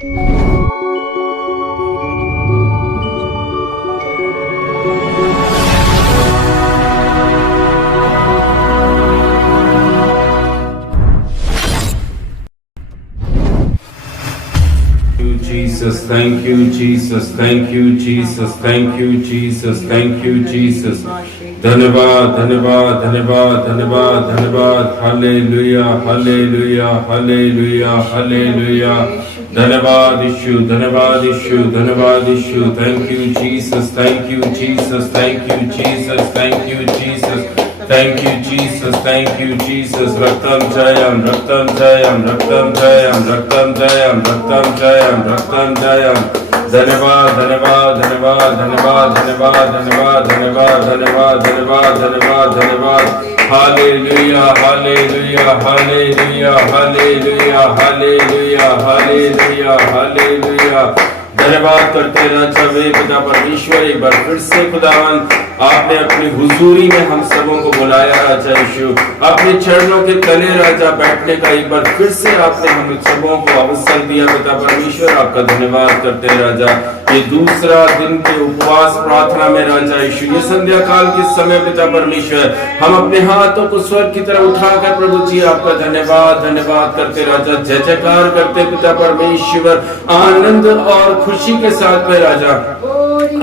Jesus, thank you, Jesus, thank you, Jesus, thank you, Jesus, thank you, Jesus. धन्यवाद, धन्यवाद, धन्यवाद, धन्यवाद, धन्यवाद, हालेलुया, हालेलुया, हालेलुया, हालेलुया. धन्यवाद यीशु, धन्यवाद यीशु, धन्यवाद यीशु. Thank you, Jesus, thank you, Jesus, thank you, Jesus, thank you, Jesus. Thank you, Jesus. Thank you, Jesus. Raktam Jayam, Raktam Jayam, Raktam Jayam, Raktam Jayam, Raktam Jayam, Raktam Jayam. धन्यवाद, धन्यवाद, धन्यवाद, धन्यवाद, धन्यवाद, धन्यवाद, धन्यवाद, धन्यवाद, धन्यवाद, धन्यवाद, धन्यवाद. Hallelujah, hallelujah, hallelujah, hallelujah, hallelujah, hallelujah, hallelujah. धन्यवाद करते राजा वे पिता परमेश्वर, एक बार फिर से खुदावन आपने अपनी हुजूरी में हम सबों को बुलाया राजा यीशु, अपने चरणों के तले राजा बैठने का एक बार फिर से आपने हम सबों को अवसर दिया पिता परमेश्वर. आपका धन्यवाद करते हैं राजा. ये दूसरा दिन के उपवास प्रार्थना में राजा यीशु, ये संध्या काल के समय पिता परमेश्वर, हम अपने हाथों को स्वर्ग की तरफ उठाकर प्रभु जी आपका धन्यवाद धन्यवाद करते राजा, जय जयकार करते पिता परमेश्वर. आनंद और खुशी के साथ में राजा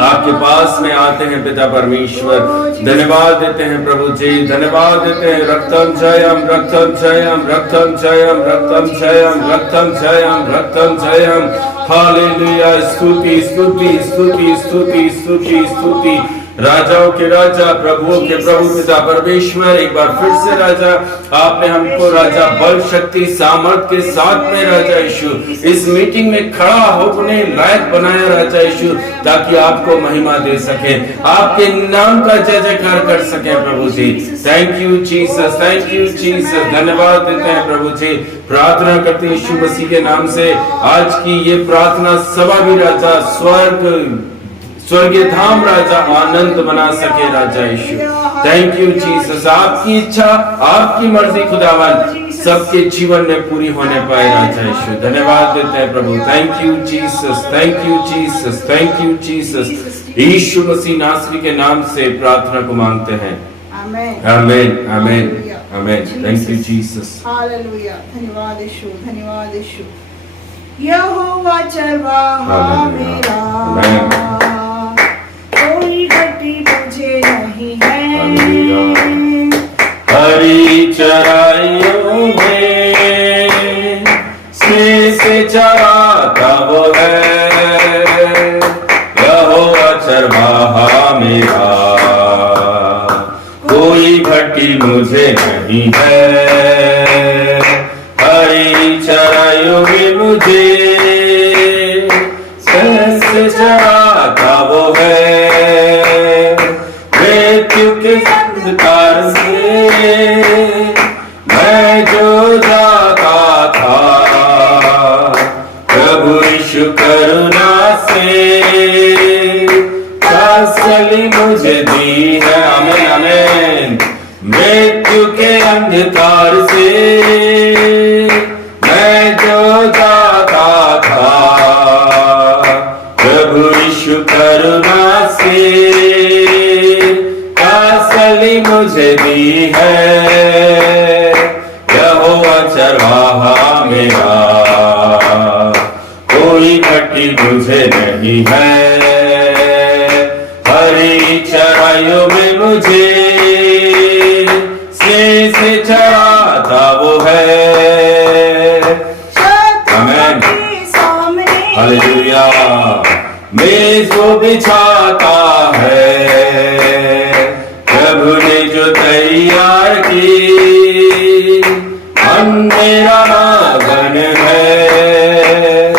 आपके पास में आते हैं पिता परमेश्वर. धन्यवाद देते हैं प्रभु जी, धन्यवाद देते हैं. रक्तम जयम, रक्तम जयम, रक्तम जयम, रक्तम जयम, रक्तम जयम, रक्तम जयम. हालेलुया. स्तुति स्तुति स्तुति स्तुति स्तुति स्तुति. राजाओं के राजा, प्रभुओं के प्रभु पिता परमेश्वर, एक बार फिर से राजा आपने हमको राजा बल शक्ति सामर्थ के साथ में राजा यीशु इस मीटिंग में खड़ा होने लायक बनाया राजा यीशु, ताकि आपको महिमा दे सके, आपके नाम का जय जयकार कर सके प्रभु जी. Thank you Jesus, thank you Jesus. धन्यवाद देते हैं प्रभु जी. प्रार्थना करते हैं यीशु मसीह के नाम से आज की ये प्रार्थना सभा भी राजा स्वर्गीय धाम राजा आनंद बना सके राजा यीशु. Thank you Jesus. आपकी इच्छा, आपकी मर्जी खुदावन सबके जीवन में पूरी होने पाए राजा यीशु. धन्यवाद देते हैं प्रभु. Thank you Jesus, thank you Jesus, thank you Jesus. Yeshu Masih नासरी के नाम से प्रार्थना को मांगते हैं. आमेन, आमेन, आमेन. Thank you Jesus. हालेलुया. धन्यवाद यीशु, धन्यवाद यीशु. यहोवा चरवाहा मेरा, कोई घटी मुझे नहीं है. हरी चराइयों में से चराता वो है, यहोवा चरवाहा मेरा, कोई घटी मुझे नहीं है. हरी चराइयों में मुझे से चराता वो है. मृत्यु के अंधकार से मैं जो जाता था, प्रभु यीशु करुणा से तसल्ली मुझे दी है. आमीन, आमीन. मृत्यु के अंधकार से मैं जो जाता था, प्रभु यीशु करुणा से तसल्ली मुझे दी है. यहोवा चरवाहा मेरा, कोई घटी मुझे नहीं है. हरी चराइयों में मुझे से चराता वो है. आमीन. हालेलुया. मेज वो बिछाता है, प्रभु ने जो तैयार की, अंधेरा मगन है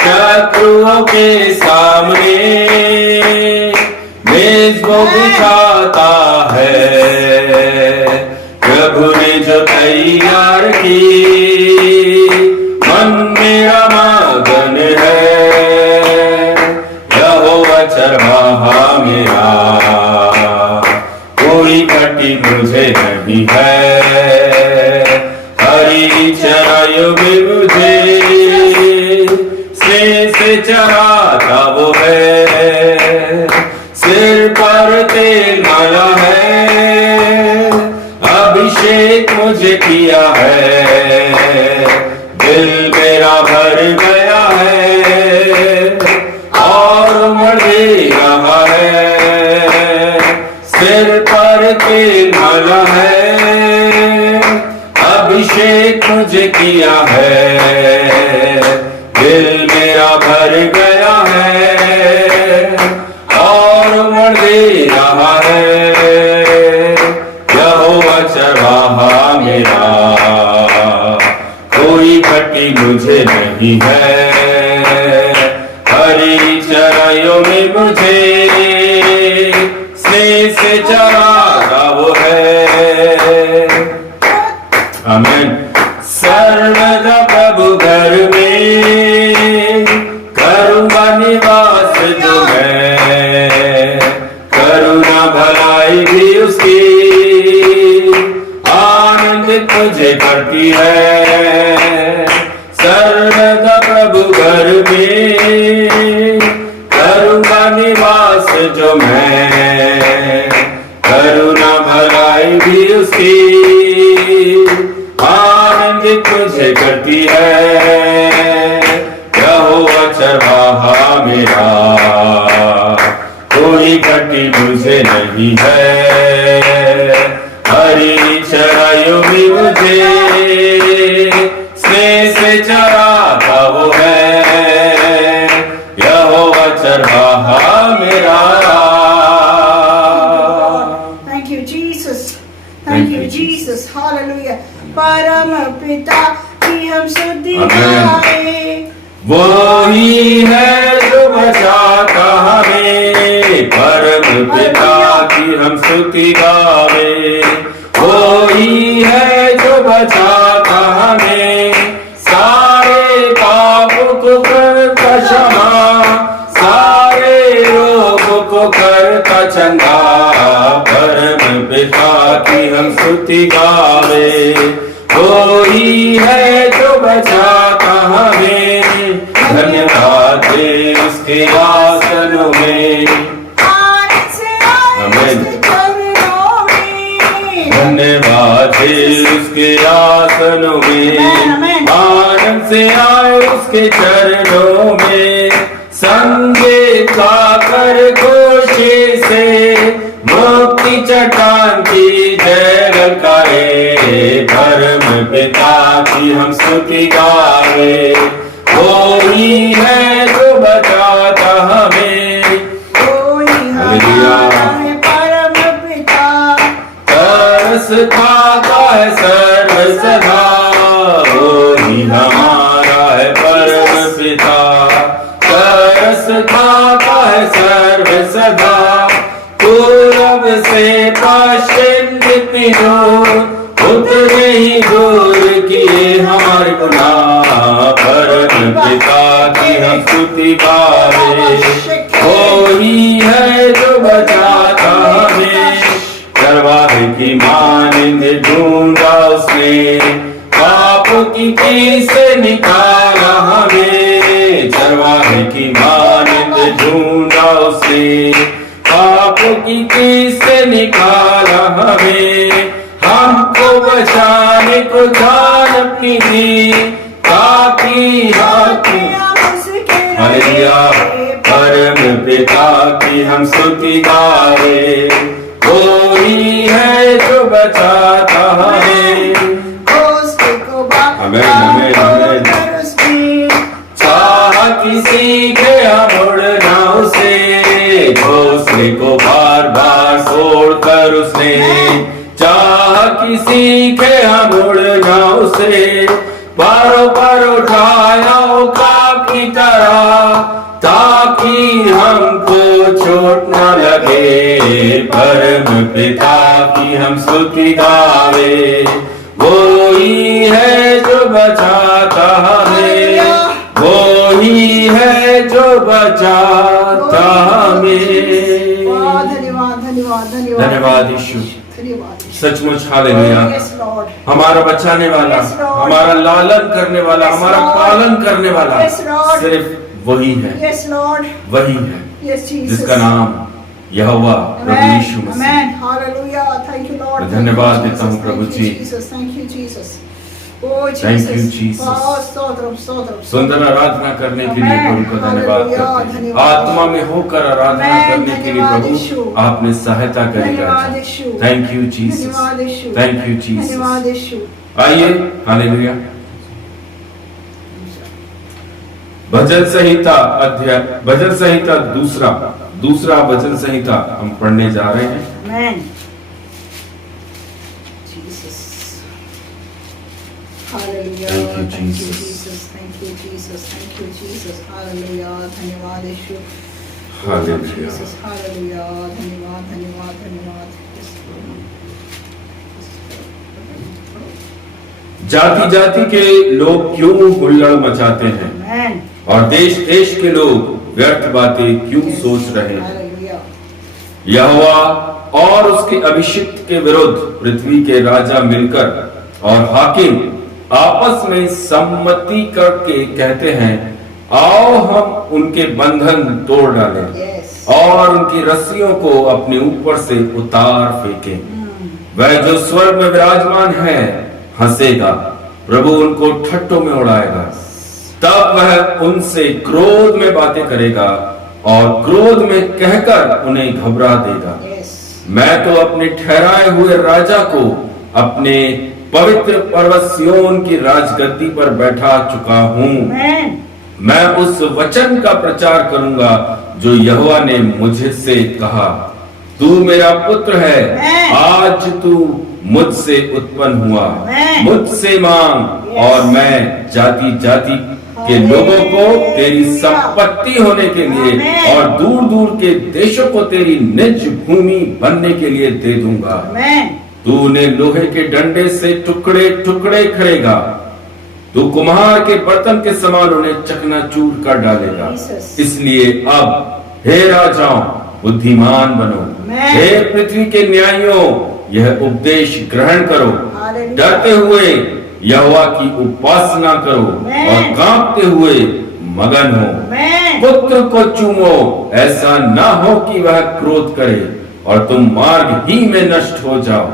शत्रुओं के सामने. मेज वो बिछाता है, प्रभु ने जो तैयार की, मन मेरा मगन है. यहोवा चरवाहा मेरा, कोई घटी मुझे नहीं है. हरी चराइयों में मुझे से चराता वो है, सिर पर तेल माला है, अभिषेक मुझे किया है, दिल मेरा भर गया है और उमड़ भी रहा है। सिर पर तेल माला है, अभिषेक मुझे किया है, दिल मेरा भर गया है और उमड़ भी रहा है। यहोवा चरवाहा मेरा, कोई घटी मुझे नहीं है, हरी चराइयों में मुझे स्नेह से चराता वो है। आमीन। सर्वदा प्रभु घर में करूँगा निवास जो मैं, करुणा भलाई भी उसकी आनंदित मुझे करती है। सर्वदा प्रभु घर में करूँगा निवास जो मैं, करुणा भलाई भी उसकी आनंदित मुझे करती है। यहोवा चरवाहा मेरा, कोई घटी मुझे नहीं है, हरी चराइयों में मुझे स्नेह से चराता वो है। यहोवा चरवाहा मेरा। Thank you, Jesus. Thank you, Jesus. Hallelujah. परम पिता की हम स्तुति गाए, वो ही है जो बचाता हमें, परम पिता की हम स्तुति गावे। वो ही है जो बचाता हमें, सारे पापों को करता क्षमा, सारे रोगों को करता चंगा। परम पिता की हम स्तुति गावे, वो ही है जो बचाता हमें, धन्यवाद दे उसके आसनों में। आमीन। धन्यवाद दे उसके आसनों में, आनंद से आए उसके चरणों में, संगीत गाकर खुशी से मुक्ति चट्टान की जय ललकारे। परम पिता की हम स्तुति गावे, वो ही है जो बचाता हमें। हालेलुया। परम पिता तरस खाता है सर्व सदा, वो ही हमारा है परम पिता। तरस खाता है सर्व सदा, पूरब से पश्चिम दिनों उतने ही दूर किए हमारे गुनाह। परम पिता की हम स्तुति गावे, वो ही है जो बचाता हमें। चरवाहे की मानिंद ढूंढा उसने, पापों की कील से निकाला हमें। चरवाहे की मानिंद ढूंढा उसने, पापों की कील से निकाला हमें। हमको बचाने को जान अपनी दी, ताकि हालेलुया। परम पिता की हम स्तुति गावे, वो ही है जो बचाता हमें। आमीन, आमीन, आमीन। चाह किसी के मुड़ना उसे, घोंसले को बार बार तोड़कर उसने, चाह किसी के मुड़ना उसे, बारों पर उठाया औकाब की तरह, ताकि हमको चोट न लगे। परम पिता की हम स्तुति गावे, वो ही है जो बचाता हमें, वो ही है जो बचाता हमें। धन्यवाद धन्यवाद धन्यवाद धन्यवाद यीशु, धन्यवाद। सचमुच हालेलुया। Yes, Lord. हमारा बचाने वाला, Yes, Lord. हमारा लालन करने वाला, Yes, हमारा Lord. पालन करने वाला Yes, Lord. सिर्फ वही है, Yes, Lord. वही है Yes, Jesus. जिसका नाम यहोवा प्रभु Amen. Yeshu Masih. Amen. Hallelujah. Thank you, Lord. मैं धन्यवाद Thank you, देता हूं Jesus. Prabhu Thank you, ji. Jesus. Thank you, Jesus. Oh, Jesus. Thank you, Jesus. Oh, stotram, stotram, सुंदर आराधना करने के लिए Amen. प्रभु का धन्यवाद Hallelujah. करते हैं। धन्यवाद आत्मा में होकर आराधना Amen. करने के लिए धन्यवाद प्रभु यीशु। आपने सहायता करी धन्यवाद राजा। यीशु। थैंक यू जीसस, धन्यवाद यीशु। Thank you Jesus. धन्यवाद यीशु। आइए, हालेलुया। भजन संहिता अध्याय, भजन संहिता दूसरा भजन संहिता हम पढ़ने जा रहे हैं। Amen. Jesus. Hallelujah. Thank you, Thank you, Jesus. Jesus. Thank you, Jesus. Thank you, Jesus. Hallelujah. धन्यवाद यीशु। Hallelujah. Jesus. Hallelujah. धन्यवाद, धन्यवाद, धन्यवाद। Yes, Lord. जाति जाति के लोग क्यों हुल्लड़ मचाते हैं Amen. और देश देश के लोग व्यर्थ बातें क्यों सोच रहे हैं। Hallelujah. यहोवा और उसके अभिषिक्त के विरुद्ध पृथ्वी के राजा मिलकर और हाकिम आपस में सम्मति करके कहते हैं, आओ हम उनके बंधन तोड़ डालें Yes. और उनकी रस्सियों को अपने ऊपर से उतार फेंकें। वह जो स्वर्ग में विराजमान है हंसेगा, प्रभु उनको ठट्टों में उड़ाएगा। तब वह उनसे क्रोध में बातें करेगा और क्रोध में कहकर उन्हें घबरा देगा। Yes. मैं तो अपने ठहराए हुए राजा को अपने पवित्र पर्वत सिय्योन की राजगद्दी पर बैठा चुका हूँ। Amen. मैं उस वचन का प्रचार करूंगा जो यहोवा ने मुझे से कहा, तू मेरा पुत्र है, Amen. आज तू मुझसे उत्पन्न हुआ। Amen. मुझसे मांग Yes. और मैं जाति जाति के लोगों को तेरी संपत्ति होने के लिए Amen. और दूर दूर के देशों को तेरी निज भूमि बनने के लिए दे दूंगा। Amen. तू उन्हें लोहे के डंडे से टुकड़े टुकड़े करेगा, तू कुम्हार के बर्तन के समान उन्हें चकनाचूर कर डालेगा। Jesus. इसलिए अब हे राजाओं बुद्धिमान बनो, Amen. हे पृथ्वी के न्यायियों यह उपदेश ग्रहण करो। Hallelujah. डरते हुए यहोवा की उपासना करो Amen. और कांपते हुए मगन हो। Amen. पुत्र को चूमो, ऐसा ना हो कि वह क्रोध करे और तुम मार्ग ही में नष्ट हो जाओ,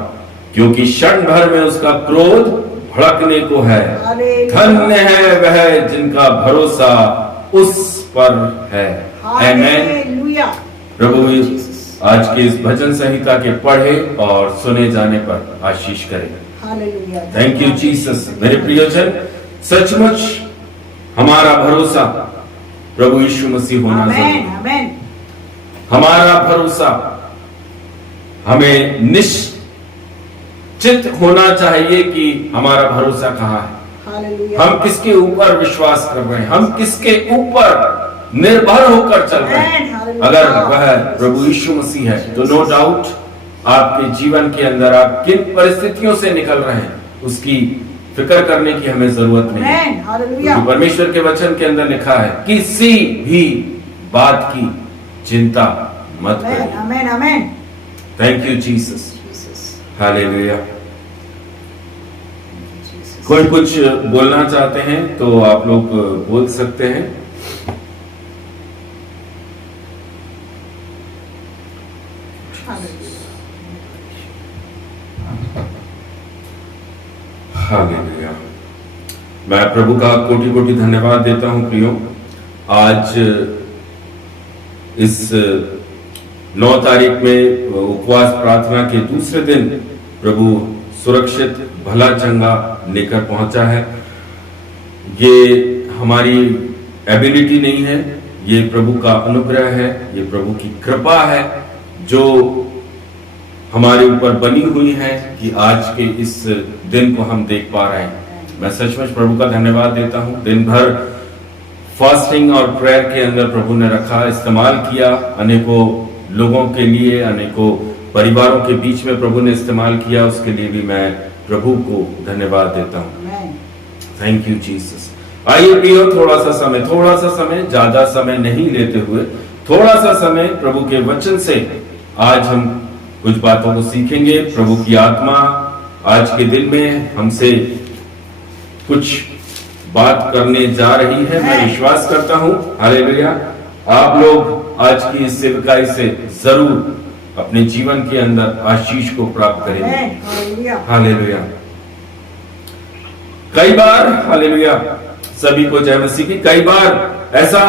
क्योंकि क्षण भर में उसका क्रोध भड़कने को है। Hallelujah. धन्य है वह जिनका भरोसा उस पर है। आमेन। Hallelujah. प्रभु Jesus. आज के इस भजन संहिता के पढ़े और सुने जाने पर आशीष करें। Hallelujah. Thank you Jesus. मेरे प्रियजन, सचमुच हमारा भरोसा प्रभु यीशु मसीह होना जरूरी Amen. है। Amen. हमारा भरोसा हमें निश्चित होना चाहिए कि हमारा भरोसा कहाँ है, Hallelujah. हम किसके ऊपर विश्वास कर रहे हैं, हम किसके ऊपर निर्भर होकर चल रहे हैं। Amen. Hallelujah. अगर वह प्रभु यीशु मसीह है तो नो डाउट आपके जीवन के अंदर आप किन परिस्थितियों से निकल रहे हैं उसकी फिक्र करने की हमें जरूरत नहीं है। Amen. Hallelujah. क्योंकि परमेश्वर के वचन के अंदर लिखा है, किसी भी बात की चिंता मत Amen. करिए। Amen. Amen. Thank you Jesus. Jesus. Hallelujah. Jesus. कोई कुछ बोलना चाहते हैं तो आप लोग बोल सकते हैं। हालेलुया। मैं प्रभु का कोटि कोटि धन्यवाद देता हूं प्रियो। आज इस 9 तारीख में उपवास प्रार्थना के दूसरे दिन प्रभु सुरक्षित भला चंगा लेकर पहुंचा है। ये हमारी एबिलिटी नहीं है, ये प्रभु का अनुग्रह है, ये प्रभु की कृपा है जो हमारे ऊपर बनी हुई है कि आज के इस दिन को हम देख पा रहे हैं। मैं सचमुच प्रभु का धन्यवाद देता हूं। दिन भर फास्टिंग और प्रेयर के अंदर प्रभु ने रखा, इस्तेमाल किया, अनेकों लोगों के लिए, अनेकों परिवारों के बीच में प्रभु ने इस्तेमाल किया। उसके लिए भी मैं प्रभु को धन्यवाद देता हूं। Amen. Thank you Jesus. आइए प्रियो, थोड़ा सा समय, ज्यादा समय नहीं लेते हुए थोड़ा सा समय प्रभु के वचन से आज हम कुछ बातों को सीखेंगे। प्रभु की आत्मा आज के दिन में हमसे कुछ बात करने जा रही है। मैं विश्वास करता हूं हालेलुया आप लोग आज की इस सेवकाई से जरूर अपने जीवन के अंदर आशीष को प्राप्त करेंगे। हालेलुया। कई बार हालेलुया सभी को जय मसीह की। कई बार ऐसा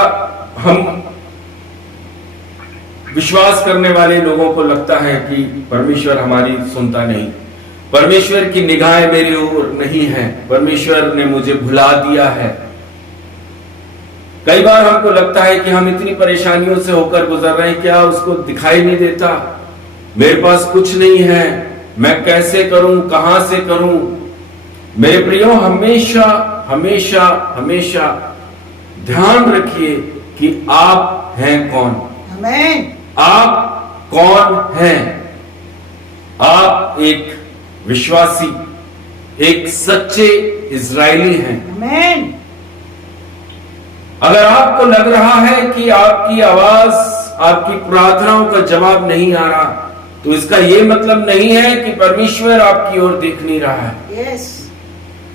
हम विश्वास करने वाले लोगों को लगता है कि परमेश्वर हमारी सुनता नहीं, परमेश्वर की निगाहें मेरी ओर नहीं है, परमेश्वर ने मुझे भुला दिया है। कई बार हमको लगता है कि हम इतनी परेशानियों से होकर गुजर रहे हैं, क्या उसको दिखाई नहीं देता, मेरे पास कुछ नहीं है, मैं कैसे करूं, कहां से करूं। मेरे प्रियो हमेशा हमेशा हमेशा ध्यान रखिए कि आप हैं कौन। आमीन। आप कौन हैं? आप एक विश्वासी, एक सच्चे इजरायली हैं। आमीन। अगर आपको लग रहा है कि आपकी आवाज, आपकी प्रार्थनाओं का जवाब नहीं आ रहा, तो इसका यह मतलब नहीं है कि परमेश्वर आपकी ओर देख नहीं रहा है। यस।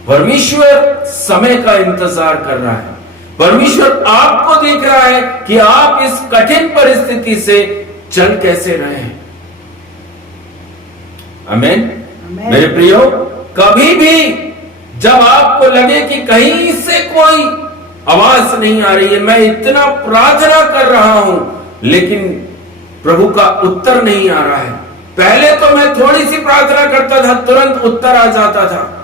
परमेश्वर समय का इंतजार कर रहा है। परमेश्वर आपको देख रहा है कि आप इस कठिन परिस्थिति से चल कैसे रहे हैं। आमीन। मेरे प्रियो, कभी भी जब आपको लगे कि कहीं से कोई आवाज नहीं आ रही है, मैं इतना प्रार्थना कर रहा हूं लेकिन प्रभु का उत्तर नहीं आ रहा है। पहले तो मैं थोड़ी सी प्रार्थना करता था, तुरंत उत्तर आ जाता था।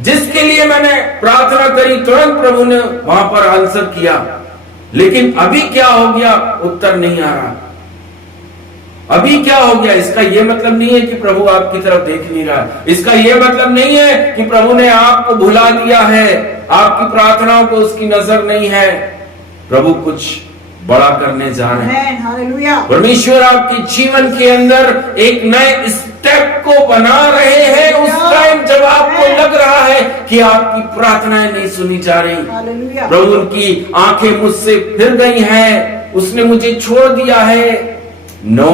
जिसके लिए मैंने प्रार्थना करी तुरंत प्रभु ने वहां पर आंसर किया, लेकिन अभी क्या हो गया, उत्तर नहीं आ रहा। अभी क्या हो गया? इसका यह मतलब नहीं है कि प्रभु आपकी तरफ देख नहीं रहा। इसका यह मतलब नहीं है कि प्रभु ने आपको भुला दिया है, आपकी प्रार्थनाओं को उसकी नजर नहीं है। प्रभु कुछ बड़ा करने जा रहे हैं। हालेलुया। परमेश्वर आपके जीवन के अंदर एक नए स्टेप को बना रहे हैं। उस टाइम जब आपको लग रहा है कि आपकी प्रार्थनाएं नहीं सुनी जा रही, प्रभु उनकी आंखें मुझसे फिर गई हैं, उसने मुझे छोड़ दिया है। नो,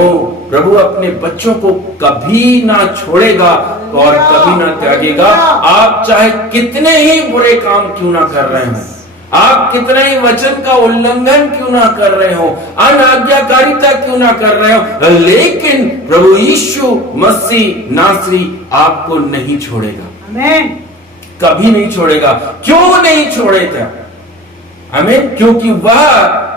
प्रभु अपने बच्चों को कभी ना छोड़ेगा और कभी ना त्यागेगा। आप चाहे कितने ही बुरे काम क्यों ना कर रहे हो, आप कितना ही वचन का उल्लंघन क्यों ना कर रहे हो, अनाज्ञाकारिता क्यों ना कर रहे हो, लेकिन प्रभु यीशु मसीह नासरी आपको नहीं छोड़ेगा। आमीन। कभी नहीं छोड़ेगा। क्यों नहीं छोड़ेगा? आमीन। क्योंकि वह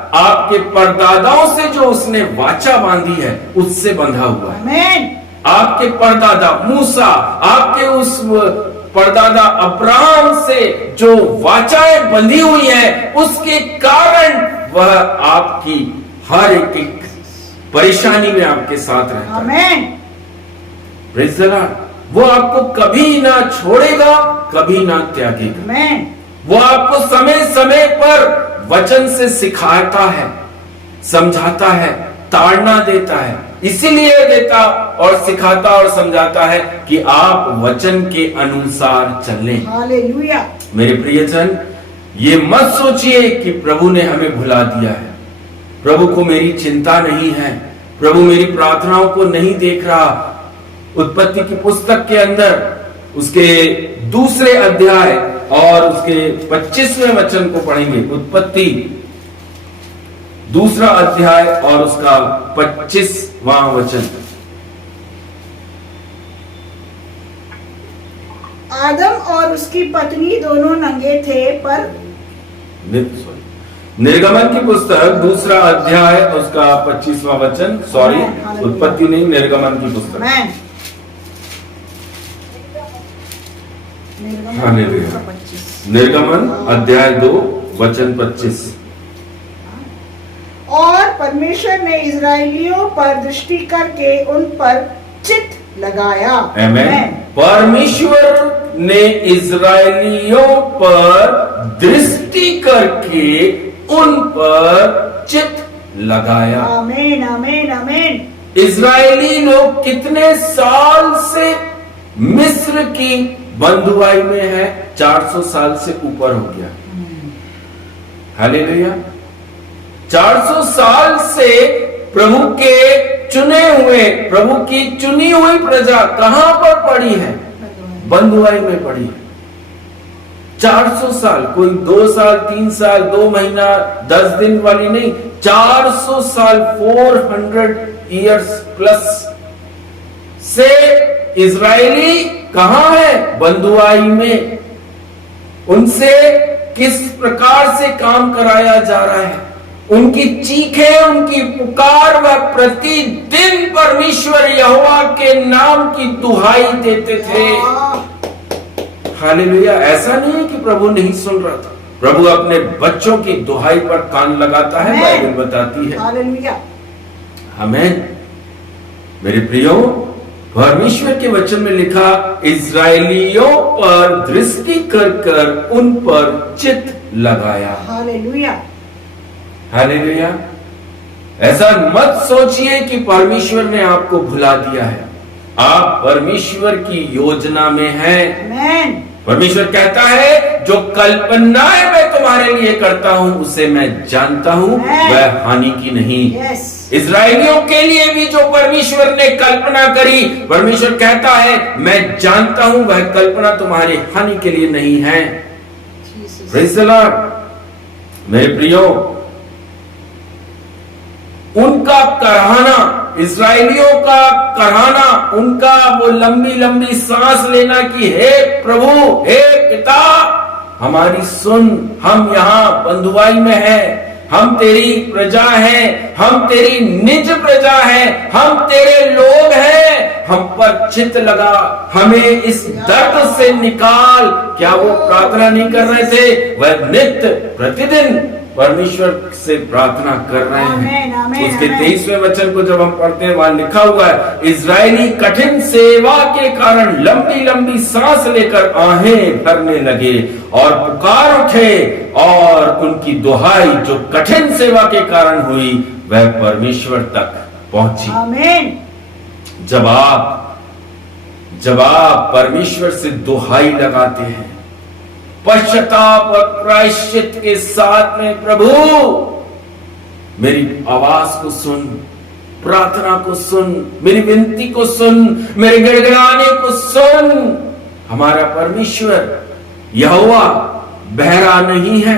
आपके परदादाओं से जो उसने वाचा बांधी है उससे बंधा हुआ है। आमीन। आपके परदादा मूसा, आपके उस परदादा अब्राहम से जो वाचाएं बंधी हुई है, उसके कारण वह आपकी हर एक परेशानी में आपके साथ रहता है। आमीन। Praise the Lord. वो आपको कभी ना छोड़ेगा, कभी ना त्यागेगा। आमीन। वो आपको समय समय पर वचन से सिखाता है, समझाता है, ताड़ना देता है। इसीलिए देता और सिखाता और समझाता है कि आप वचन के अनुसार चलें। हालेलुया। मेरे प्रियजन, ये मत सोचिए कि प्रभु ने हमें भुला दिया है, प्रभु को मेरी चिंता नहीं है, प्रभु मेरी प्रार्थनाओं को नहीं देख रहा। उत्पत्ति की पुस्तक के अंदर उसके 2 अध्याय और उसके 25वें वचन को पढ़ेंगे। उत्पत्ति 2 अध्याय और उसका 25वां वचन। आदम और उसकी पत्नी दोनों नंगे थे, पर निर्गमन की पुस्तक 2 अध्याय उसका 25वां वचन। सॉरी, उत्पत्ति नहीं, निर्गमन की पुस्तक। निर्गमन अध्याय 2 वचन 25। और परमेश्वर ने इजराइलियों पर दृष्टि करके उन पर चित्त लगाया। आमीन। परमेश्वर ने इजराइलियों पर दृष्टि करके उन पर चित्त लगाया। आमीन, आमीन, आमीन। इजरायली लोग कितने साल से मिस्र की बंधुआई में है? 400 साल से ऊपर हो गया। हालेलुया। 400 साल से प्रभु के चुने हुए, प्रभु की चुनी हुई प्रजा कहां पर पड़ी है? बंधुआई में पड़ी है। 400 साल, कोई 2 साल, 3 साल, 2 महीना, 10 दिन वाली नहीं, 400 साल, 400 इयर्स प्लस से इजरायली कहां है? बंधुआई में। उनसे किस प्रकार से काम कराया जा रहा है? उनकी चीखें, उनकी पुकार, वह प्रतिदिन परमेश्वर यहोवा के नाम की दुहाई देते थे। हालेलुया। ऐसा नहीं है कि प्रभु नहीं सुन रहा था, प्रभु अपने बच्चों की दुहाई पर कान लगाता है, बाइबल बताती है। हालेलुया। आमीन। मेरे प्रियो, परमेश्वर के वचन में लिखा, इजरायलियों पर दृष्टि कर कर उन पर चित्त लगाया। हालेलुया। हालेलुया। ऐसा मत सोचिए कि परमेश्वर ने आपको भुला दिया है। आप परमेश्वर की योजना में हैं। आमीन। परमेश्वर कहता है, जो कल्पनाएं मैं तुम्हारे लिए करता हूं उसे मैं जानता हूं, वह हानि की नहीं। यस। इजरायलियों के लिए भी जो परमेश्वर ने कल्पना करी, परमेश्वर कहता है मैं जानता हूं वह कल्पना तुम्हारी हानि के लिए नहीं है। Praise the Lord. मेरे प्रियो, उनका कराहना, इजरायलियों का कराहना, उनका वो लंबी लंबी सांस लेना कि हे प्रभु, हे पिता, हमारी सुन, हम यहां बंधुआई में हैं, हम तेरी प्रजा हैं, हम तेरी निज प्रजा हैं, हम तेरे लोग हैं, हम पर चित्त लगा, हमें इस दर्द से निकाल। क्या वो प्रार्थना नहीं कर रहे थे? वह नित्य प्रतिदिन परमेश्वर से प्रार्थना कर रहे हैं। उसके 23वें वचन को जब हम पढ़ते हैं, वहां लिखा हुआ है, इजरायली कठिन सेवा के कारण लंबी लंबी सांस लेकर आहें भरने लगे और पुकार उठे, और उनकी दुहाई जो कठिन सेवा के कारण हुई वह परमेश्वर तक पहुंची। आमीन। जब आप परमेश्वर से दुहाई लगाते हैं पश्चाताप और प्रायश्चित के साथ में, प्रभु मेरी आवाज को सुन, प्रार्थना को सुन, मेरी विनती को सुन, मेरे गिड़गिड़ाने को सुन। हमारा परमेश्वर यहोवा बहरा नहीं है,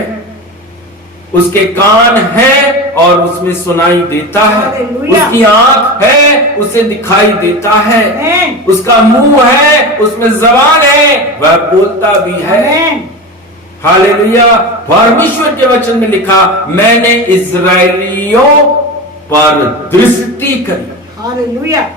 उसके कान है और उसमें सुनाई देता है, उसकी आंख है, उसे दिखाई देता है, उसका मुंह है, उसमें जबान है, वह बोलता भी है। हालेलुया। परमेश्वर के वचन में लिखा, मैंने इजरायलियों पर दृष्टि करी। हालेलुया।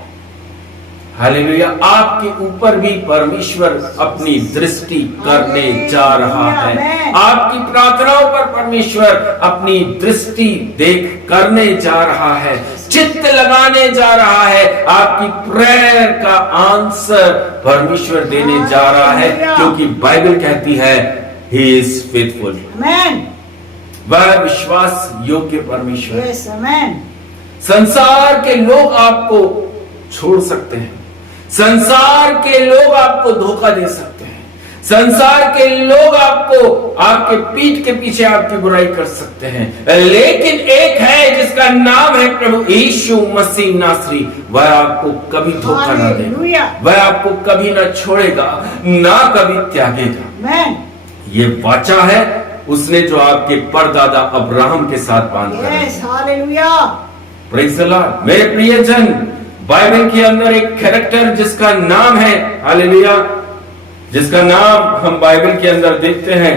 हालेलुया। आपके ऊपर भी परमेश्वर अपनी दृष्टि करने जा रहा है। आपकी प्रार्थनाओं पर परमेश्वर अपनी दृष्टि देख करने जा रहा है, चित्त लगाने जा रहा है। आपकी प्रेयर का आंसर परमेश्वर देने जा रहा है, क्योंकि बाइबल कहती है He is faithful. Amen. वह विश्वास योग्य परमेश्वर है। Yes, amen. संसार के लोग आपको छोड़ सकते हैं, संसार के लोग आपको धोखा दे सकते हैं, संसार के लोग आपको आपके पीठ के पीछे आपकी बुराई कर सकते हैं, लेकिन एक है जिसका नाम है प्रभु यीशु मसीह नासरी, वह आपको कभी धोखा ना देगा, वह आपको कभी ना छोड़ेगा, ना कभी त्यागेगा। Amen. ये वाचा है उसने जो आपके परदादा अब्राहम के साथ बांधा है। Yes, hallelujah. Praise the Lord. मेरे प्रियजन, बाइबल के अंदर एक कैरेक्टर जिसका नाम है, हालेलुया, जिसका नाम हम बाइबल के अंदर देखते हैं,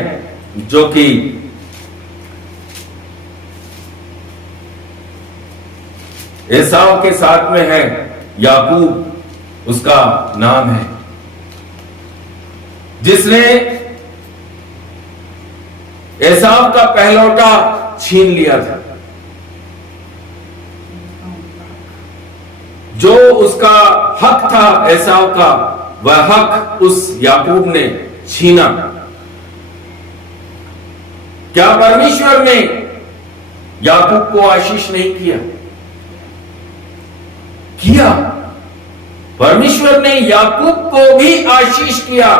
जो कि एसाव के साथ में है, याकूब उसका नाम है, जिसने एसाव का पहलौठा छीन लिया था। जो उसका हक था एसाव का, वह हक उस याकूब ने छीना। क्या परमेश्वर ने याकूब को आशीष नहीं किया? किया। परमेश्वर ने याकूब को भी आशीष किया।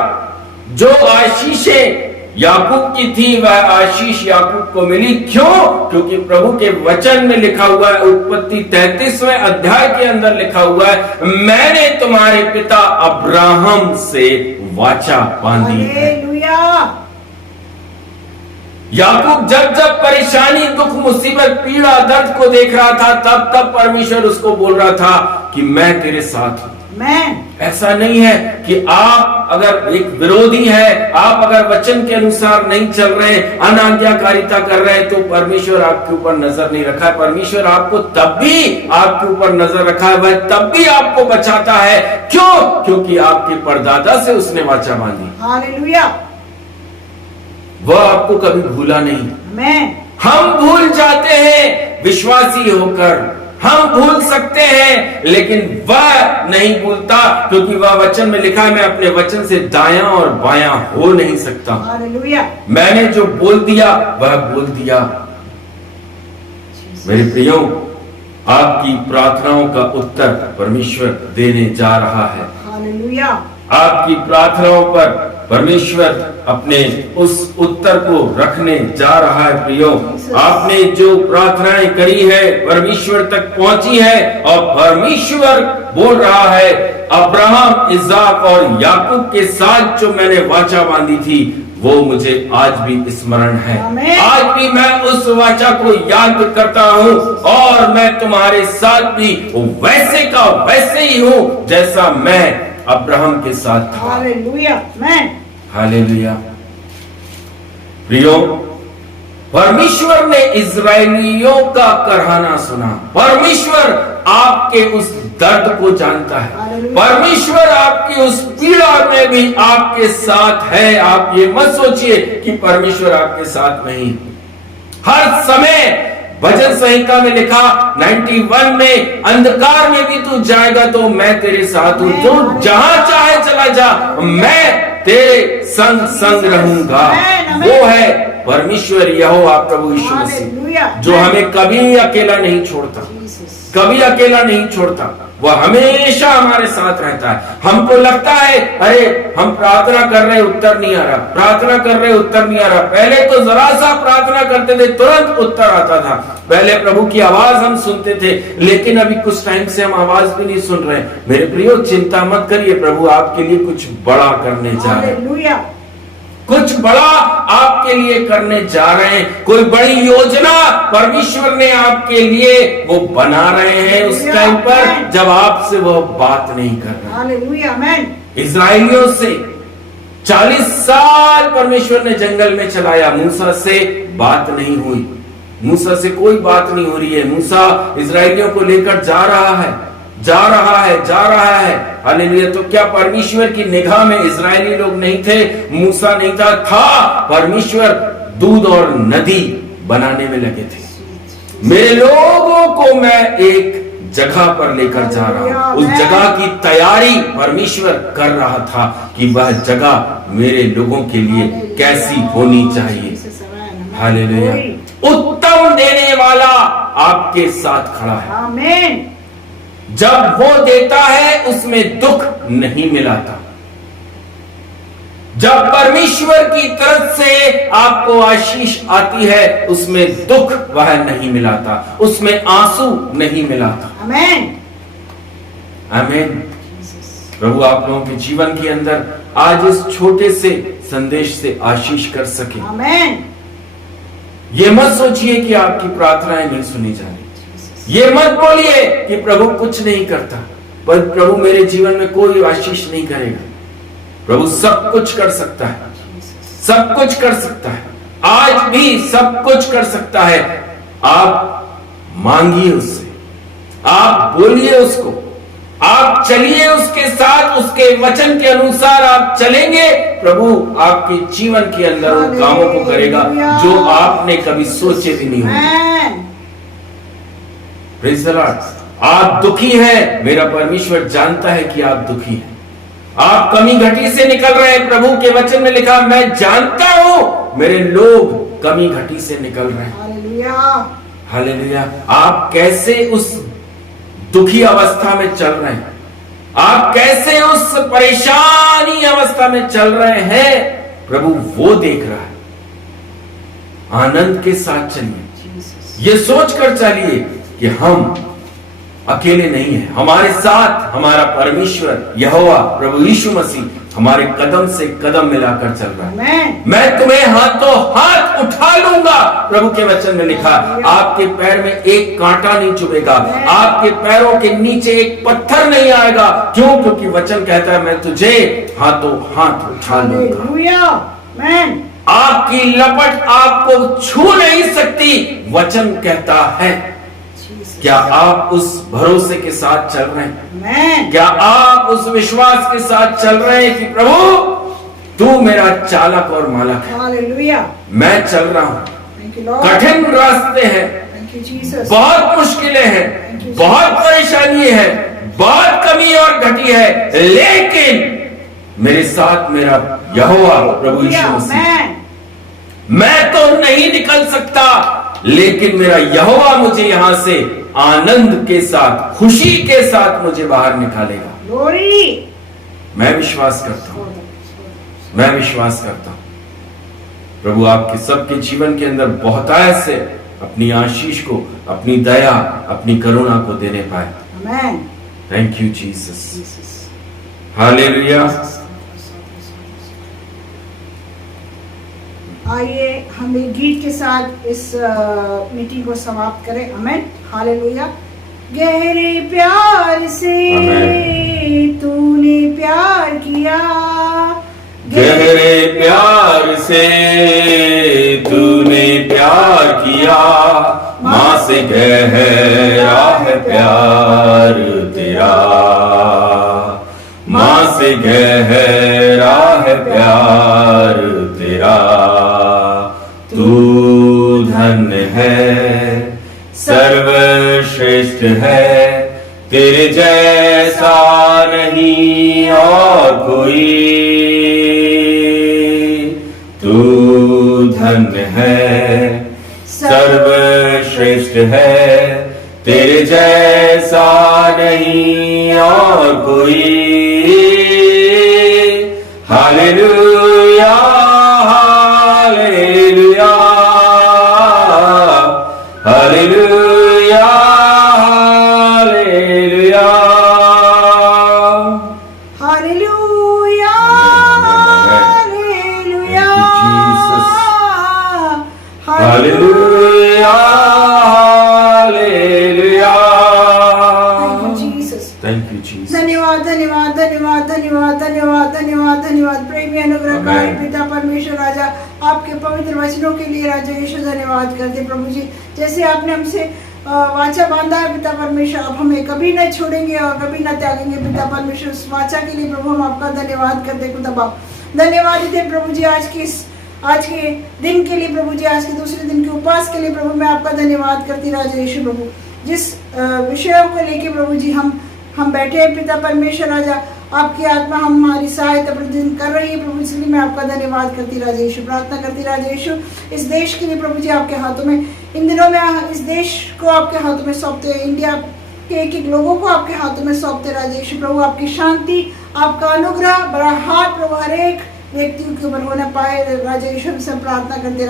जो आशीषें याकूब की थी वह आशीष याकूब को मिली। क्यों? क्योंकि प्रभु के वचन में लिखा हुआ है, उत्पत्ति 33वें अध्याय के अंदर लिखा हुआ है, मैंने तुम्हारे पिता अब्राहम से वाचा बांधी है। हालेलुया। याकूब जब जब परेशानी, दुख, मुसीबत, पीड़ा, दर्द को देख रहा था, तब तब परमेश्वर उसको बोल रहा था कि मैं तेरे साथ हूं। ऐसा नहीं है कि आप अगर एक विरोधी है, आप अगर वचन के अनुसार नहीं चल रहे, अनाज्ञाकारिता कर रहे हैं, तो परमेश्वर आपके ऊपर नजर नहीं रखा है। परमेश्वर आपको तब भी आपके ऊपर नजर रखा है, वह तब भी आपको बचाता है। क्यों? क्योंकि आपके परदादा से उसने वाचा बांधी। हालेलुया। वह आपको कभी भूला नहीं। हम भूल जाते हैं विश्वासी होकर, हम भूल सकते हैं, लेकिन वह नहीं भूलता, क्योंकि वह वचन में लिखा है, मैं अपने वचन से दायां और बायां हो नहीं सकता। हालेलुया। मैंने जो बोल दिया वह बोल दिया। मेरे प्रियो, आपकी प्रार्थनाओं का उत्तर परमेश्वर देने जा रहा है। हालेलुया। आपकी प्रार्थनाओं पर परमेश्वर अपने उस उत्तर को रखने जा रहा है। प्रियो, आपने जो प्रार्थनाएं करी है परमेश्वर तक पहुंची है, और परमेश्वर बोल रहा है, अब्राहम, इसाक और याकूब के साथ जो मैंने वाचा बांधी थी, वो मुझे आज भी स्मरण है। आज भी मैं उस वाचा को याद करता हूँ, और मैं तुम्हारे साथ भी वैसे का वैसे ही हूँ जैसा मैं अब्राहम के साथ था। हालेलुया। हालेलुया। प्रियो, परमेश्वर ने इजरायलियों का कराहना सुना। परमेश्वर आपके उस दर्द को जानता है। परमेश्वर आपकी उस पीड़ा में भी आपके साथ है। आप ये मत सोचिए कि परमेश्वर आपके साथ नहीं। हर समय भजन संहिता में लिखा 91 में, अंधकार में भी तू जाएगा तो मैं तेरे साथ हूं, जो जहां चाहे चला जा, मैं तेरे संग संग रहूंगा। वो है परमेश्वर यहोवा प्रभु यीशु मसीह, जो हमें कभी अकेला नहीं छोड़ता, कभी अकेला नहीं छोड़ता। वह हमेशा हमारे साथ रहता है। हमको लगता है, अरे हम प्रार्थना कर रहे उत्तर नहीं आ रहा, प्रार्थना कर रहे उत्तर नहीं आ रहा। पहले तो जरा सा प्रार्थना करते थे, तुरंत उत्तर आता था। पहले प्रभु की आवाज हम सुनते थे, लेकिन अभी कुछ टाइम से हम आवाज भी नहीं सुन रहे। मेरे प्रियो, चिंता मत करिए, प्रभु आपके लिए कुछ बड़ा करने जा रहे हैं। कुछ बड़ा आपके लिए करने जा रहे हैं। कोई बड़ी योजना परमेश्वर ने आपके लिए वो बना रहे हैं उस टाइम पर जब आपसे वो बात नहीं कर रहे। हालेलुया। आमीन। इजराइलियों से 40 साल परमेश्वर ने जंगल में चलाया, मूसा से बात नहीं हुई, मूसा से कोई बात नहीं हो रही है। मूसा इजराइलियों को लेकर जा रहा है, जा रहा है, जा रहा है। हालेलुया। तो क्या परमेश्वर की निगाह में इजरायली लोग नहीं थे? मूसा नहीं था परमेश्वर दूध और नदी बनाने में लगे थे। मेरे लोगों को मैं एक जगह पर लेकर जा रहा हूं। उस जगह की तैयारी परमेश्वर कर रहा था कि वह जगह मेरे लोगों के लिए कैसी होनी चाहिए। हालेलुया। उत्तम देने वाला आपके साथ खड़ा है। आमीन। जब वो देता है उसमें दुख नहीं मिलाता। जब परमेश्वर की तरफ से आपको आशीष आती है उसमें दुख वह नहीं मिलाता, उसमें आंसू नहीं मिलाता। आमीन। आमीन। प्रभु आप लोगों के जीवन के अंदर आज इस छोटे से संदेश से आशीष कर सके। आमीन। ये मत सोचिए कि आपकी प्रार्थनाएं नहीं सुनी जा रही। ये मत बोलिए कि प्रभु कुछ नहीं करता, पर प्रभु मेरे जीवन में कोई आशीष नहीं करेगा। प्रभु सब कुछ कर सकता है, सब कुछ कर सकता है, आज भी सब कुछ कर सकता है। आप मांगिए उससे, आप बोलिए उसको, आप चलिए उसके साथ, उसके वचन के अनुसार आप चलेंगे, प्रभु आपके जीवन के अंदर उन कामों को करेगा जो आपने कभी सोचे भी नहीं होंगे। Praise the Lord. आप दुखी हैं, मेरा परमेश्वर जानता है कि आप दुखी हैं। आप कमी घटी से निकल रहे हैं, प्रभु के वचन में लिखा, मैं जानता हूं मेरे लोग कमी घटी से निकल रहे हैं। हालेलुया। हालेलुया। आप कैसे उस दुखी अवस्था में चल रहे हैं, आप कैसे उस परेशानी अवस्था में चल रहे हैं, प्रभु वो देख रहा है। आनंद के साथ चलिए, ये सोचकर चलिए कि हम अकेले नहीं हैं, हमारे साथ हमारा परमेश्वर यहोवा प्रभु यीशु मसीह हमारे कदम से कदम मिलाकर चल रहा है। आमेन। मैं तुम्हें हाथों हाथ उठा लूंगा, प्रभु के वचन में लिखा। आपके पैर में एक कांटा नहीं चुभेगा, आपके पैरों के नीचे एक पत्थर नहीं आएगा। क्यों? क्योंकि वचन कहता है मैं तुझे हाथों हाथ उठा लूंगा। हालेलुया। आमेन। आपकी लपट आपको छू नहीं सकती, वचन कहता है। क्या आप उस भरोसे के साथ चल रहे हैं? आमेन। क्या आप उस विश्वास के साथ चल रहे हैं कि प्रभु तू मेरा चालक और मालक है, हालेलुया। मैं चल रहा हूं। Thank you Lord. कठिन रास्ते हैं, थैंक यू जीसस। बहुत मुश्किलें हैं, बहुत परेशानी है, बहुत कमी और घटी है, लेकिन मेरे साथ मेरा यहोवा प्रभु यीशु मसीह। आमेन। मैं तो नहीं निकल सकता, लेकिन मेरा यहोवा मुझे यहां से आनंद के साथ, खुशी के साथ मुझे बाहर निकालेगा। ग्लोरी। मैं विश्वास करता हूं, मैं विश्वास करता हूं। प्रभु आपके सबके जीवन के अंदर बहुतायत से अपनी आशीष को, अपनी दया, अपनी करुणा को देने पाए। आमेन। Thank you Jesus. हालेलुया। आइए हम एक गीत के साथ इस मीटिंग को समाप्त करें। आमेन। हालेलुया। गहरे प्यार से तूने प्यार किया, गहरे प्यार से तूने प्यार किया, मां से गहरा है प्यार तेरा, मां से गहरा है प्यार तेरा। तू धन्य है, सर्वश्रेष्ठ है, तेरे जैसा नहीं और कोई। तू धन्य है, सर्वश्रेष्ठ है, तेरे जैसा नहीं और कोई। Hallelujah, hallelujah, hallelujah, hallelujah, hallelujah, hallelujah, hallelujah, hallelujah. Thank you Jesus. Thank you Jesus. धन्यवाद, धन्यवाद, धन्यवाद, धन्यवाद, धन्यवाद, धन्यवाद, धन्यवाद। प्रेमी अनुग्रहकारी पिता परमेश्वर राजा, आपके पवित्र वचनों के लिए राजा यीशु धन्यवाद करते प्रभु जी। जैसे आपने हमसे वाचा बांधा है पिता परमेश्वर, आप हमें कभी न छोड़ेंगे और कभी न त्यागेंगे पिता परमेश्वर। उस वाचा के लिए प्रभु हम आपका धन्यवाद करते खुदा बाप। धन्यवाद देते प्रभु जी आज के दिन के लिए प्रभु जी, आज के दूसरे दिन के उपवास के लिए प्रभु मैं आपका धन्यवाद करती राजा यीशु प्रभु। जिस विषयों को लेके प्रभु जी हम बैठे हैं पिता परमेश्वर राजा, आपकी आत्मा हमारी सहायता प्रतिदिन कर रही है प्रभु, इसलिए मैं आपका धन्यवाद करती राजा यीशु। प्रार्थना करती राजा यीशु इस देश के लिए प्रभु जी, आपके हाथों में इन दिनों में इस देश को आपके हाथों में सौंपते हैं, इंडिया के एक एक लोगों को आपके हाथों में सौंपते राजा यीशु प्रभु। आपकी शांति, आपका अनुग्रह, बड़ा हाथ प्रभु हर एक व्यक्ति के ऊपर होना पाए राजा यीशु। हमसे प्रार्थना करते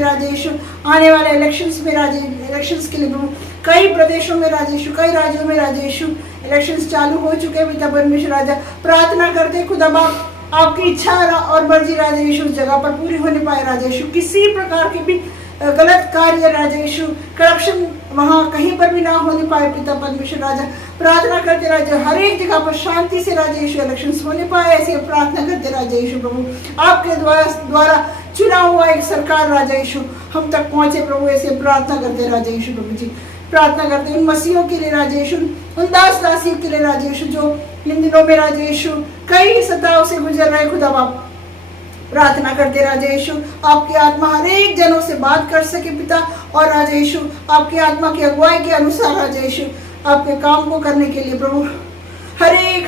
राजा यीशु। आने वाले इलेक्शंस में इलेक्शंस के लिए प्रभु, कई प्रदेशों में राजा यीशु, कई राज्यों में राजा यीशु इलेक्शंस चालू हो चुके हैं पिता परमेश्वर राजा। प्रार्थना करते खुदा बाप आपकी इच्छा और मर्जी राजा यीशु उस जगह पर पूरी होने पाए राजा यीशु। किसी प्रकार की भी गलत कार्य राजा यीशु, करप्शन वहाँ कहीं पर भी ना होने पाए पिता परमेश्वर राजा। प्रार्थना करते राजा हर एक जगह पर शांति से राजा यीशु इलेक्शंस होने पाए, ऐसे प्रार्थना करते राजा यीशु प्रभु। आपके द्वारा चुना हुआ एक सरकार राजा यीशु हम तक पहुंचे प्रभु, ऐसे प्रार्थना करते राजा यीशु प्रभु जी। प्रार्थना करते उन मसीहों के लिए राजा यीशु, उन दास दासियों के लिए राजा यीशु जो इन दिनों में राजा यीशु कई सताओं से गुजर रहे खुदा बाप। प्रार्थना करते राजा यीशु आपकी आत्मा हर एक जनों से बात कर सके पिता, और राजा यीशु आपकी आत्मा की अगुवाई के अनुसार राजा यीशु आपके काम को करने के लिए प्रभु हर एक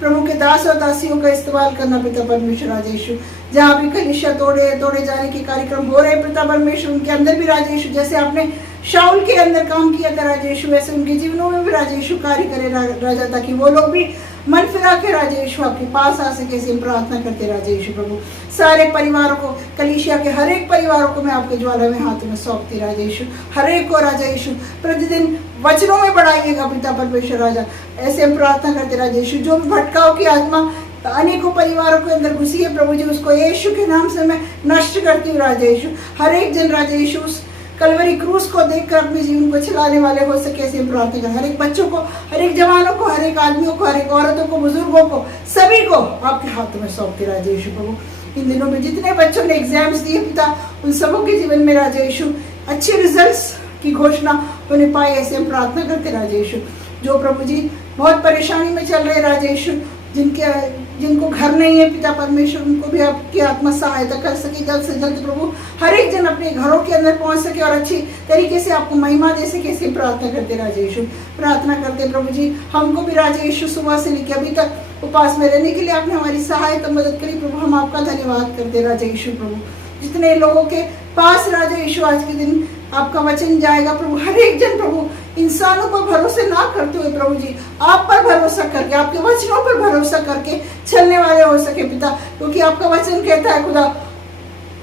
प्रभु के दास और दासियों का इस्तेमाल करना पिता परमेश्वर राजा यीशु। जहाँ भी कलीसिया तोड़े जाने के कार्यक्रम हो रहे पिता परमेश्वर, उनके अंदर भी राजा यीशु जैसे आपने शाऊल के अंदर काम किया था राजा यीशु, वैसे उनके जीवनों में भी राजा यीशु कार्य करे राजा, ताकि वो लोग भी मन फिरा के राजा यीशु आपके पास आ सके। ऐसे प्रार्थना करते राजा यीशु प्रभु। सारे परिवारों को, कलीसिया के हर एक परिवारों को मैं आपके ज्वाला में हाथों में सौंपती राजा यीशु। हर एक को राजा यीशु प्रतिदिन वचनों में बढ़ाइएगा पिता परमेश्वर राजा। ऐसे हम प्रार्थना करते राजा यीशु। जो भी भटकाव की आत्मा अनेकों परिवारों के अंदर घुसी है प्रभु जी, उसको यीशु के नाम से मैं नष्ट करती हूँ राजा यीशु। हर एक जन राजा यीशु उस कलवरी क्रूस को देखकर अपने जीवन को चलाने वाले हो सके, ऐसे प्रार्थना करें। हर एक बच्चों को, हर एक जवानों को, हर एक आदमियों को, हर एक औरतों को, बुजुर्गों को, सभी को आपके हाथों में सौंपते राजा यीशु प्रभु। इन दिनों में जितने बच्चों ने एग्जाम्स दिए पिता, उन सबों के जीवन में राजा यीशु अच्छे रिजल्ट्स की घोषणा उन्हें पाए, ऐसे हम प्रार्थना करते राजा यीशु। जो प्रभु जी बहुत परेशानी में चल रहे राजा यीशु, जिनको घर नहीं है पिता परमेश्वर, उनको भी आपकी आत्मा सहायता कर सके जल्द से जल्द प्रभु। हर एक जन अपने घरों के अंदर पहुंच सके और अच्छी तरीके से आपको महिमा दे सके, ऐसे प्रार्थना करते राजा यीशु। प्रार्थना करते प्रभु जी, हमको भी राजा यीशु सुबह से लेकर अभी तक उपास में रहने के लिए आपने हमारी सहायता मदद करी प्रभु, हम आपका धन्यवाद करते राजा यीशु प्रभु। जितने लोगों के पास राजा यीशु आज के दिन आपका वचन जाएगा प्रभु, हर एक जन प्रभु इंसानों पर भरोसे ना करते हुए प्रभु जी आप पर भरोसा करके, आपके वचनों पर भरोसा करके चलने वाले हो सके पिता, क्योंकि आपका वचन कहता है खुदा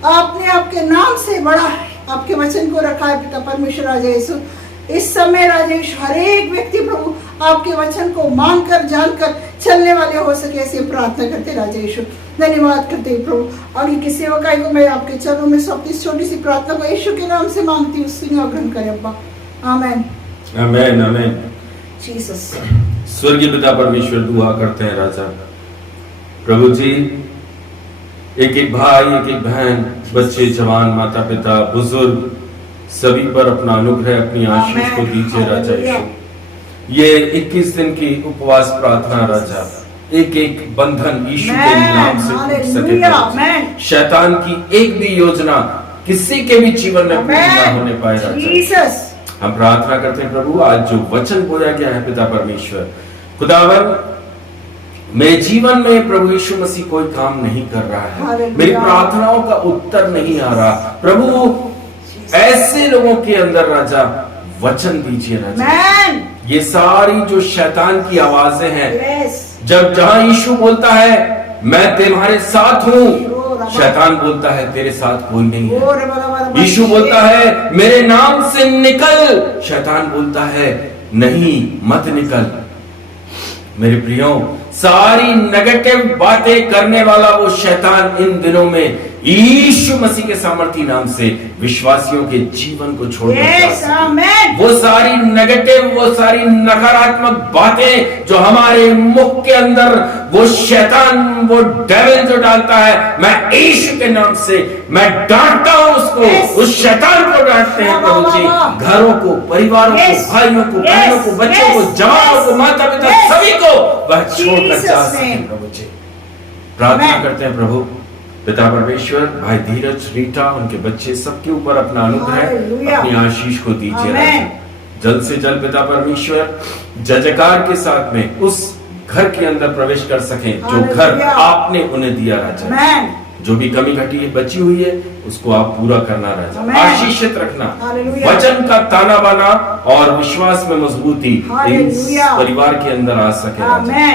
आपने आपके नाम से बड़ा आपके वचन को रखा है पिता परमेश्वर राजा यीशु। इस समय राजा यीशु हर एक व्यक्ति प्रभु आपके वचन को मानकर जानकर चलने वाले हो सके, ऐसे प्रार्थना करते राजा यीशु। धन्यवाद करते हैं प्रभु। आगे की सेवकाई को मैं आपके चरणों में सौंपती छोटी सी प्रार्थना को यीशु के नाम से मांगती हूँ, सुनिए और ग्रहण करें अब्बा। आमेन आमेन आमेन। जीसस। स्वर्गीय पिता परमेश्वर दुआ करते हैं राजा प्रभु जी, एक एक भाई, एक एक बहन, बच्चे, जवान, माता पिता, बुजुर्ग, सभी पर अपना अनुग्रह, अपनी आशीष को दीजिए राजा यीशु। ये 21 दिन की उपवास प्रार्थना राजा, एक एक बंधन यीशु के नाम से टूट सके। शैतान की एक भी योजना किसी के भी जीवन में पूरी ना होने पाए राजा। हम प्रार्थना करते हैं प्रभु, आज जो वचन बोला गया है पिता परमेश्वर खुदावन, मेरे जीवन में प्रभु यीशु मसीह कोई काम नहीं कर रहा है, मेरी प्रार्थनाओं का उत्तर नहीं आ रहा प्रभु, ऐसे लोगों के अंदर राजा वचन दीजिए राजा। ये सारी जो शैतान की आवाजें हैं, जब जहां यीशु बोलता है मैं तुम्हारे साथ हूं, शैतान बोलता है तेरे साथ कोई नहीं है। यीशु बोलता है मेरे नाम से निकल, शैतान बोलता है नहीं मत निकल। मेरे प्रियो, सारी नेगेटिव बातें करने वाला वो शैतान इन दिनों में यीशु मसीह के सामर्थी नाम से विश्वासियों के जीवन को छोड़ वो सारी नेगेटिव, वो सारी नकारात्मक बातें जो हमारे मुख के अंदर वो शैतान, वो डेविल जो डालता है, मैं यीशु के नाम से मैं डांटता हूं उसको, उस शैतान को डांटते हैं प्रभु जी। घरों को, परिवारों को, भाइयों को, बहनों को, बच्चों को, जवानों को, माता पिता सभी को वह छोड़कर जा सके प्रभु जी। प्रार्थना करते हैं प्रभु पिता परमेश्वर, भाई धीरज, रीटा, उनके बच्चे, सबके ऊपर अपना अनुग्रह, अपनी आशीष को दीजिए। जल्द से जल्द पिता परमेश्वर जयकार के साथ में उस घर के अंदर प्रवेश कर सकें जो घर आपने उन्हें दिया राजा। जो भी कमी घटी बची हुई है उसको आप पूरा करना राजा, आशीषित रखना, वचन का ताना बाना और विश्वास में मजबूती इस परिवार के अंदर आ सके राजा।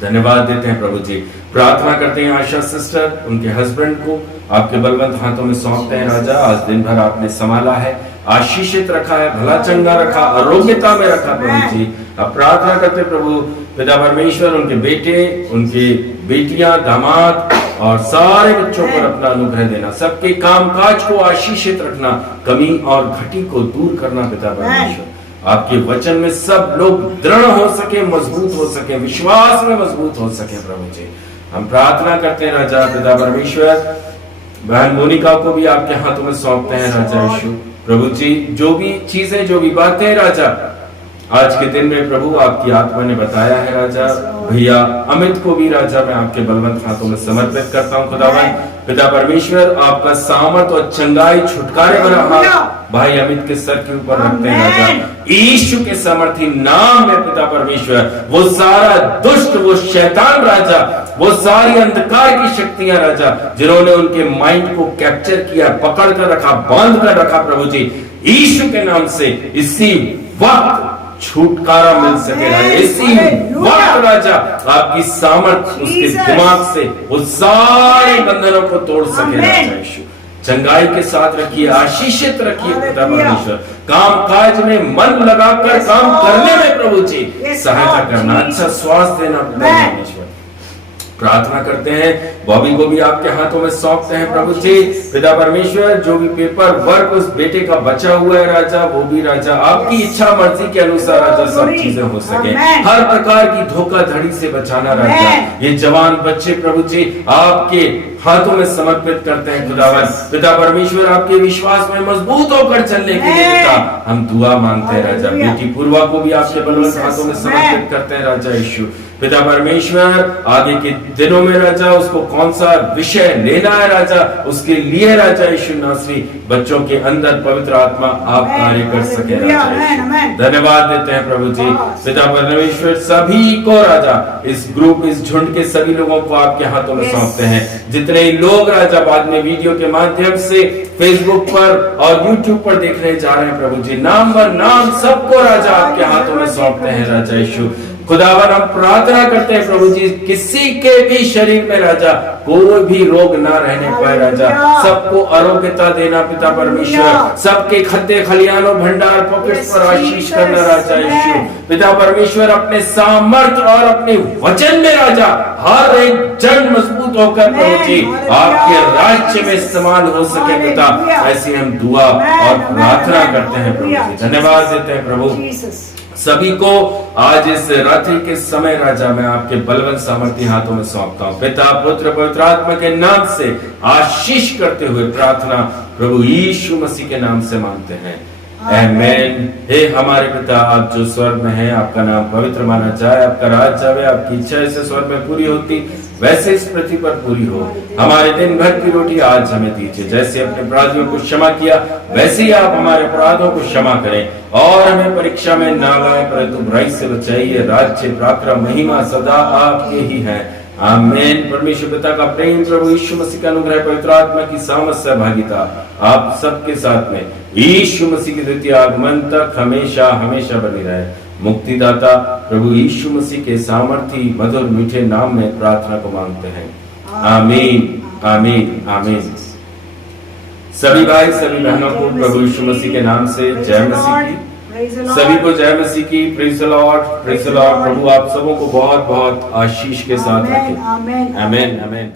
धन्यवाद देते हैं प्रभु जी। प्रार्थना करते हैं आशा सिस्टर, उनके हस्बैंड को आपके बलवंत हाथों में सौंपते हैं राजा। आज दिन भर आपने संभाला है, आशीषित रखा है, भला चंगा रखा, आरोग्यता में रखा प्रभु जी। अब प्रार्थना करते प्रभु पिता परमेश्वर, उनके बेटे, उनके बेटियां, दामाद और सारे बच्चों पर अपना अनुग्रह देना, सबके कामकाज को आशीषित रखना, कमी और घटी को दूर करना पिता परमेश्वर। आपके वचन में सब लोग दृढ़ हो सके, मजबूत हो सके, विश्वास में मजबूत हो सके प्रभु जी। हम प्रार्थना करते हैं राजा पिता परमेश्वर, बहन मोनिका को भी आपके हाथों में सौंपते हैं राजा यीशु प्रभु जी। जो भी चीजें, जो भी बातें राजा आज के दिन में प्रभु आपकी आत्मा ने बताया है राजा, भैया अमित को भी राजा मैं आपके बलवंत हाथों में समर्पित करता हूँ खुदावन। पिता परमेश्वर आपका सामर्थ और चंगाई, छुटकारे वाला हाथ भाई अमित के सर के ऊपर रखते हैं राजा, यीशु के सामर्थी नाम में पिता परमेश्वर। वो सारा दुष्ट, वो शैतान राजा, वो सारी अंधकार की शक्तियां राजा जिन्होंने उनके माइंड को कैप्चर किया, पकड़ कर रखा, बांध कर रखा प्रभु जी, यीशु के नाम से इसी वक्त छुटकारा मिल सके राजा। इसी वक्त राजा आपकी सामर्थ उसके दिमाग से वो सारे बंधनों को तोड़ सके राजा यीशु। चंगाई के साथ रखिए, आशीषित रखिए पिता परमेश्वर। काम काज में मन लगाकर काम करने में प्रभु जी सहायता करना, अच्छा स्वास्थ्य देना पिता परमेश्वर। प्रार्थना करते हैं। बॉबी को भी आपके हाथों में सौंपते हैं प्रभु जी। पिता परमेश्वर, जो भी पेपर वर्क उस बेटे का बचा हुआ है राजा, वो भी राजा आपकी इच्छा मर्जी के अनुसार राजा सब चीजें हो सके। हर प्रकार की धोखाधड़ी से बचाना राजा। ये जवान बच्चे प्रभु जी आपके हाथों में समर्पित करते हैं खुदावन। पिता परमेश्वर, आपके विश्वास में मजबूत होकर चलने के लिए पिता हम दुआ मांगते हैं राजा। बेटी पूर्वा को भी आपके बलवंत हाथों में समर्पित करते हैं राजा यीशु। पिता परमेश्वर, आगे के दिनों में राजा उसको कौन सा विषय लेना है राजा, उसके लिए राजा यीशु नासरी बच्चों के अंदर पवित्र आत्मा आप कार्य कर सके राजा यीशु। धन्यवाद देते हैं प्रभु जी। पिता परमेश्वर, सभी को राजा इस ग्रुप, इस झुंड के सभी लोगों को आपके हाथों में सौंपते हैं। जितने लोग राजा बाद में वीडियो के माध्यम से फेसबुक पर और यूट्यूब पर देखने जा रहे हैं प्रभु जी, नाम बर नाम सबको राजा आपके हाथों में सौंपते हैं राजा यीशु। खुदावन, हम प्रार्थना करते हैं प्रभु जी, किसी के भी शरीर में राजा कोई भी रोग ना रहने पाए राजा। सबको आरोग्यता देना पिता परमेश्वर। सबके खद्दे खलियानों भंडार पॉकेट्स पर आशीष करना राजा यीशु। पिता परमेश्वर, अपने सामर्थ और अपने वचन में राजा हर एक जन मजबूत होकर प्रभु जी आपके राज्य में इस्तेमाल हो सके पिता, ऐसी हम दुआ और प्रार्थना करते हैं प्रभु जी। धन्यवाद देते हैं प्रभु। सभी को आज इस रात्रि के समय राजा मैं आपके बलवंत सामर्थ्य हाथों में सौंपता हूँ। पिता पुत्र पवित्र आत्मा के नाम से आशीष करते हुए प्रार्थना प्रभु यीशु मसीह के नाम से मांगते हैं, आमेन। हे हमारे पिता, आप जो स्वर्ग में हैं, आपका नाम पवित्र माना जाए, आपका राज आवे, आपकी इच्छा जैसे स्वर्ग में पूरी होती वैसे इस पृथ्वी पर पूरी हो। हमारे दिन भर की रोटी आज हमें दीजिए, जैसे अपने अपराधियों को क्षमा किया वैसे ही आप हमारे अपराधों को क्षमा करें, और हमें परीक्षा में ना लाए परंतु बुराई से बचाइए। राज्य पराक्रम महिमा सदा आपके ही है, आमेन। परमेश्वर पिता का प्रेम, प्रभु यीशु मसीह का अनुग्रह, पवित्र आत्मा की सामर्थ सहभागिता आप सबके साथ में यीशु मसीह के द्वितीय आगमन तक हमेशा हमेशा बनी रहे। मुक्तिदाता प्रभु यीशु मसीह के सामर्थी मधुर मीठे नाम में प्रार्थना को मांगते हैं, आमीन आमीन आमीन। सभी भाई सभी बहनों को प्रभु यीशु मसीह के नाम से जय मसीह की, सभी को जय मसीह की। Praise the lord, praise the lord. प्रभु आप सबों को बहुत बहुत आशीष के साथ रखे, आमीन आमीन।